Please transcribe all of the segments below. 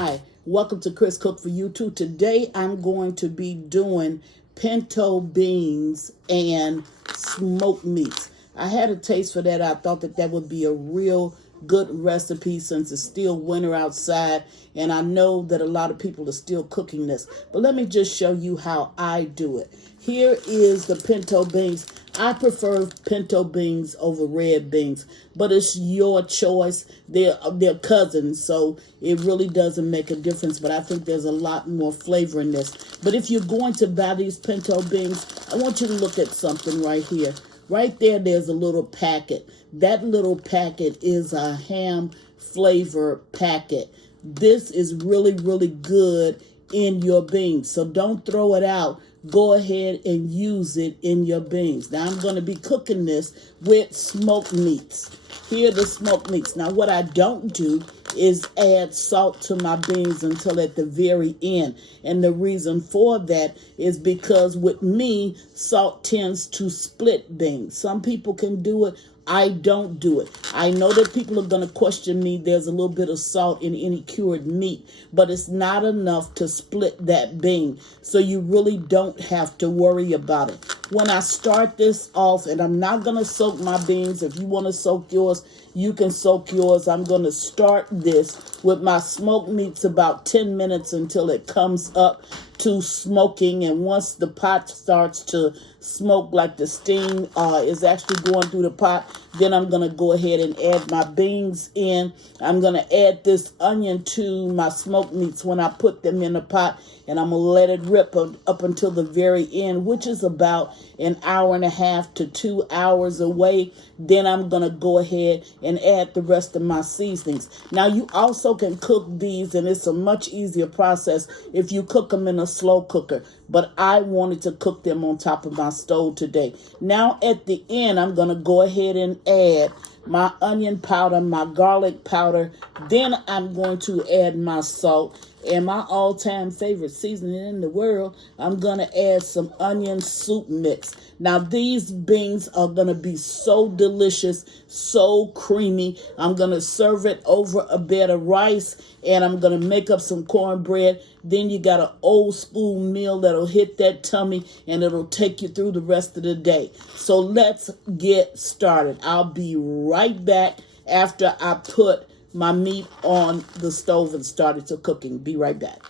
Hi, welcome to Chris Cook for YouTube. Today I'm going to be doing pinto beans and smoked meats. I had a taste for that. I thought that would be a real good recipe since it's still winter outside, and I know that a lot of people are still cooking this. But let me just show you how I do it. Here is the pinto beans. I prefer pinto beans over red beans, but it's your choice. They're cousins, so it really doesn't make a difference, but I think there's a lot more flavor in this. But if you're going to buy these pinto beans, I want you to look at something right here. Right there, there's a little packet. That little packet is a ham flavor packet. This is really, really good in your beans, so don't throw it out. Go ahead and use it in your beans. Now, I'm going to be cooking this with smoked meats. Here are the smoked meats. Now, what I don't do is add salt to my beans until at the very end. And the reason for that is because with me, salt tends to split beans. Some people can do it. I don't do it. I know that people are going to question me. There's a little bit of salt in any cured meat, but it's not enough to split that bean. So you really don't have to worry about it. When I start this off, and I'm not going to soak my beans. If you want to soak yours, you can soak yours. I'm going to start this with my smoked meats about 10 minutes until it comes up to smoking. And once the pot starts to smoke, like the steam is actually going through the pot, then I'm going to go ahead and add my beans in. I'm going to add this onion to my smoked meats when I put them in the pot, and I'm going to let it rip up until the very end, which is about an hour and a half to 2 hours away. Then I'm going to go ahead and add the rest of my seasonings. Now, you also can cook these, and it's a much easier process if you cook them in a slow cooker. But I wanted to cook them on top of my stove today. Now, at the end, I'm going to go ahead and add my onion powder, my garlic powder. Then I'm going to add my salt. And my all-time favorite seasoning in the world, I'm going to add some onion soup mix. Now, these beans are going to be so delicious, so creamy. I'm going to serve it over a bed of rice, and I'm going to make up some cornbread. Then you got an old school meal that'll hit that tummy, and it'll take you through the rest of the day. So let's get started. I'll be right back after I put my meat on the stove and started to cooking. Be right back.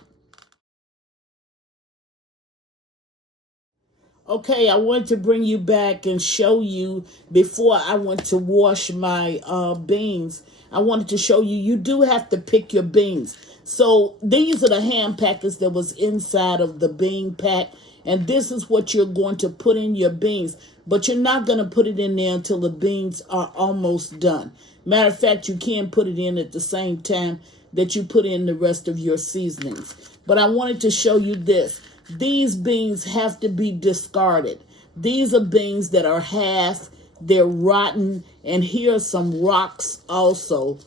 Okay, I want to bring you back and show you before I went to wash my beans. I wanted to show you, you do have to pick your beans. So these are the ham packets that was inside of the bean pack. And this is what you're going to put in your beans. But you're not going to put it in there until the beans are almost done. Matter of fact, you can put it in at the same time that you put in the rest of your seasonings. But I wanted to show you this. These beans have to be discarded. These are beans that are half, they're rotten, and here are some rocks also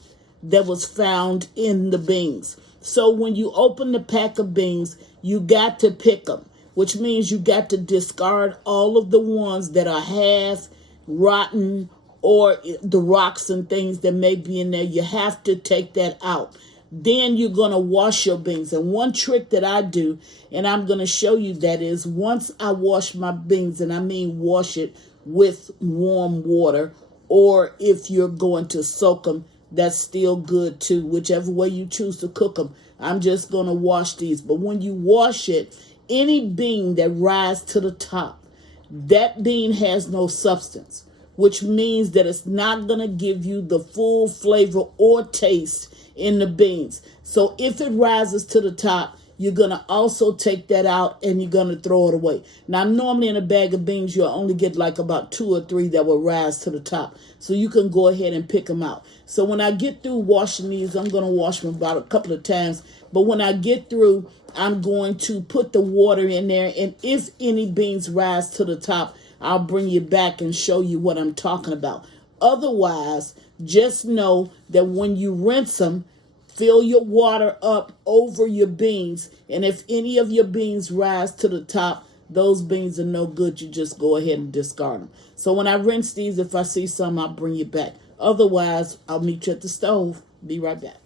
that was found in the beans. So when you open the pack of beans, you got to pick them, which means you got to discard all of the ones that are half rotten or the rocks and things that may be in there. You have to take that out. Then you're going to wash your beans. And one trick that I do, and I'm going to show you that, is once I wash my beans, and I mean wash it with warm water, or if you're going to soak them, that's still good too, whichever way you choose to cook them. I'm just going to wash these. But when you wash it, any bean that rises to the top, that bean has no substance, which means that it's not going to give you the full flavor or taste in the beans. So if it rises to the top, you're going to also take that out and you're going to throw it away. Now, normally in a bag of beans, you'll only get like about 2 or 3 that will rise to the top. So you can go ahead and pick them out. So when I get through washing these, I'm going to wash them about a couple of times. But when I get through, I'm going to put the water in there. And if any beans rise to the top, I'll bring you back and show you what I'm talking about. Otherwise, just know that when you rinse them, fill your water up over your beans. And if any of your beans rise to the top, those beans are no good. You just go ahead and discard them. So when I rinse these, if I see some, I'll bring you back. Otherwise, I'll meet you at the stove. Be right back.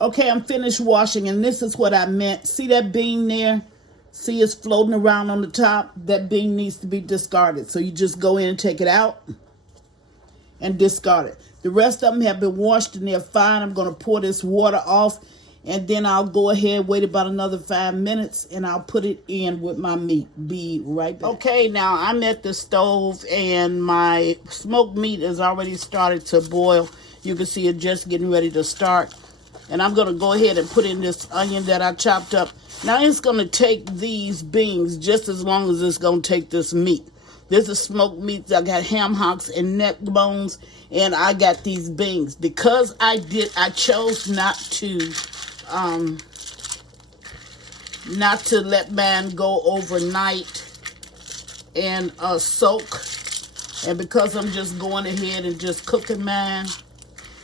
Okay, I'm finished washing, and this is what I meant. See that bean there? See it's floating around on the top? That bean needs to be discarded. So you just go in and take it out and discard it. The rest of them have been washed and they're fine. I'm going to pour this water off, and then I'll go ahead, wait about another 5 minutes, and I'll put it in with my meat. Be right back. Okay, now I'm at the stove, and my smoked meat has already started to boil. You can see it just getting ready to start. And I'm going to go ahead and put in this onion that I chopped up. Now it's going to take these beans just as long as it's going to take this meat. This is smoked meat. I got ham hocks and neck bones, and I got these beans. Because I chose not to let mine go overnight and soak. And because I'm just going ahead and just cooking mine,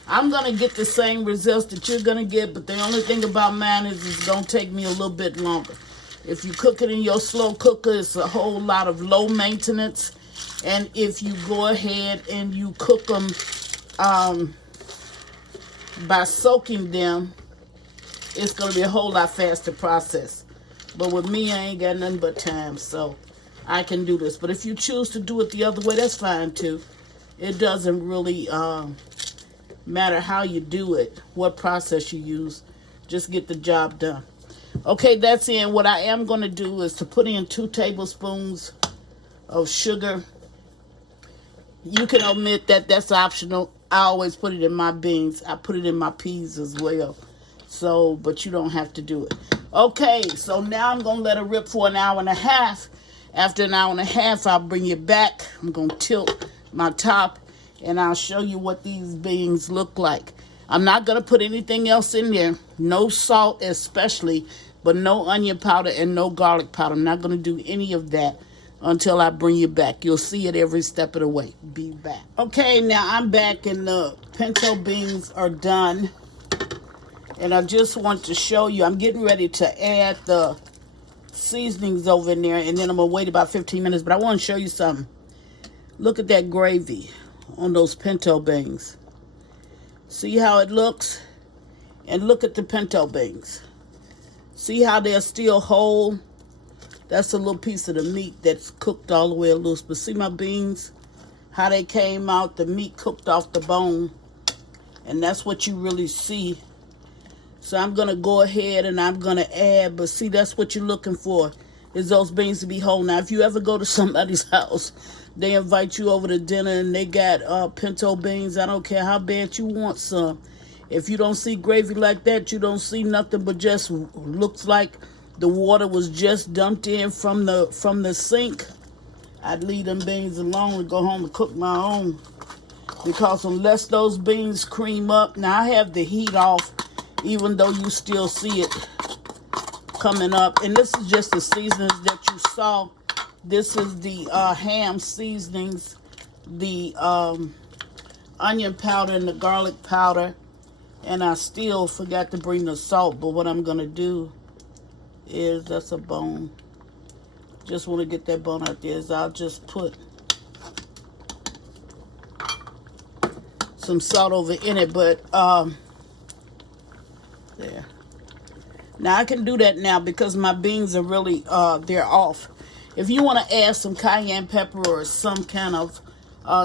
I'm going to get the same results that you're going to get, but the only thing about mine is it's going to take me a little bit longer. If you cook it in your slow cooker, it's a whole lot of low maintenance. And if you go ahead and you cook them by soaking them, it's going to be a whole lot faster process. But with me, I ain't got nothing but time, so I can do this. But if you choose to do it the other way, that's fine too. It doesn't really matter how you do it, what process you use. Just get the job done. Okay, that's in. What I am going to do is to put in 2 tablespoons of sugar. You can omit that. That's optional. I always put it in my beans. I put it in my peas as well. So, but you don't have to do it. Okay, so now I'm going to let it rip for an hour and a half. After an hour and a half, I'll bring you back. I'm going to tilt my top, and I'll show you what these beans look like. I'm not going to put anything else in there. No salt especially, but no onion powder and no garlic powder. I'm not going to do any of that until I bring you back. You'll see it every step of the way. Be back. Okay, now I'm back, and the pinto beans are done. And I just want to show you, I'm getting ready to add the seasonings over in there, and then I'm going to wait about 15 minutes. But I want to show you something. Look at that gravy on those pinto beans. See how it looks? And look at the pinto beans. See how they're still whole? That's a little piece of the meat that's cooked all the way loose. But see my beans? How they came out, the meat cooked off the bone. And that's what you really see. So I'm going to go ahead and I'm going to add. But see, that's what you're looking for, is those beans to be whole. Now, if you ever go to somebody's house, they invite you over to dinner and they got pinto beans. I don't care how bad you want some. If you don't see gravy like that, you don't see nothing but just looks like the water was just dumped in from the sink. I'd leave them beans alone and go home and cook my own. Because unless those beans cream up, now I have the heat off, even though you still see it coming up. And this is just the seasonings that you saw. This is the ham seasonings, the onion powder and the garlic powder. And I still forgot to bring the salt, but what I'm going to do is, that's a bone. Just want to get that bone out there, is I'll just put some salt over in it, but there. Now I can do that now because my beans are really, they're off. If you want to add some cayenne pepper or some kind of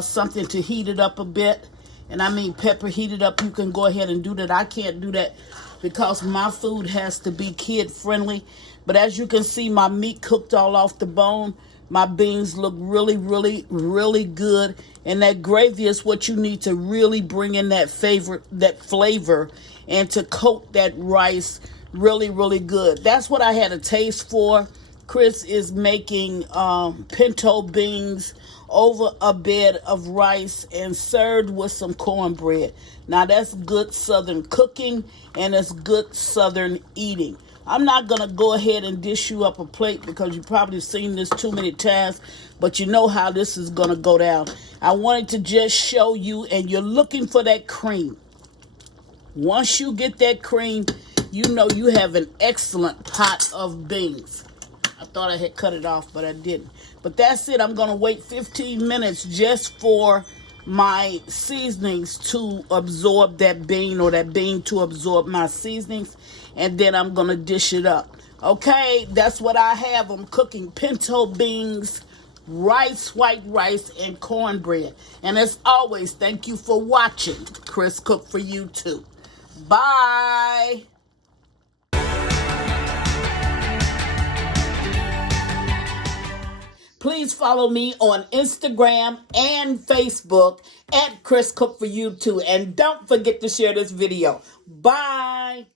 something to heat it up a bit, and I mean pepper heated up, you can go ahead and do that. I can't do that because my food has to be kid friendly. But as you can see, my meat cooked all off the bone. My beans look really, really, really good. And that gravy is what you need to really bring in that flavor and to coat that rice really, really good. That's what I had a taste for. Chris is making pinto beans over a bed of rice and served with some cornbread. Now that's good Southern cooking, and it's good Southern eating. I'm not going to go ahead and dish you up a plate because you've probably seen this too many times, but you know how this is going to go down. I wanted to just show you, and you're looking for that cream. Once you get that cream, you know you have an excellent pot of beans. I thought I had cut it off, but I didn't. But that's it. I'm going to wait 15 minutes just for my seasonings to absorb that bean, or that bean to absorb my seasonings, and then I'm going to dish it up. Okay, that's what I have. I'm cooking pinto beans, rice, white rice, and cornbread. And as always, thank you for watching. Chris Cook for You Too. Bye. Please follow me on Instagram and Facebook at Chris Cook for You Too. And don't forget to share this video. Bye.